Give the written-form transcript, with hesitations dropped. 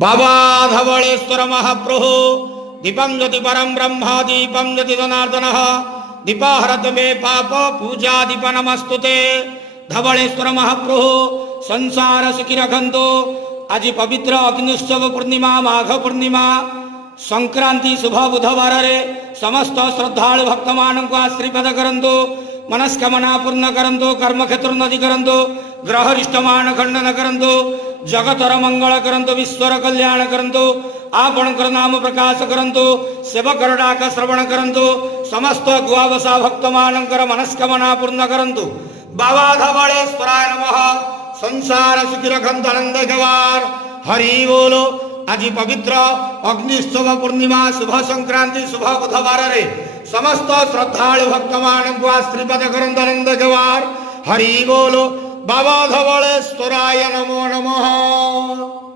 बाबा धवलेश्वर महाप्रभु दीपं ज्योति परम ब्रह्म दीपं ज्योति जनार्दन दीपाहरत मे पाप पूजा दीप नमस्तुते। धवलेश्वर महाप्रभु संसार सुखी रखंतु। आज पवित्र अग्निउत्सव पूर्णिमा माघ पूर्णिमा संक्रांति शुभ बुधवार रे समस्त श्रद्धालु भक्त मान को आशीर्वाद करंतु। मनस्कामना पूर्ण करंतु। कर्म क्षेत्र उन्नति करंतु। ग्रह रिष्टमान खंडन करंतु। जगतर मंगल करंतु। विश्वर कल्याण करंतु। आपणकर नाम प्रकाश करंतु। सेवकर डाक श्रवण करंतु। समस्त गुआवसा भक्त मानकर मनस्कामना पूर्ण करंतु। बाबा धवलेश्वराय नमः। संसार सुखी रखंतु आनंद गवार। हरि बोलो। आज पवित्र अग्निउत्सव पूर्णिमा शुभ संक्रांति शुभ बुधवार रे समस्त श्रद्धालु भक्त मान को आशीर्वाद करंतु आनंद गवार। हरि बोलो। बाबा धवलेश्वराय नमो नमः।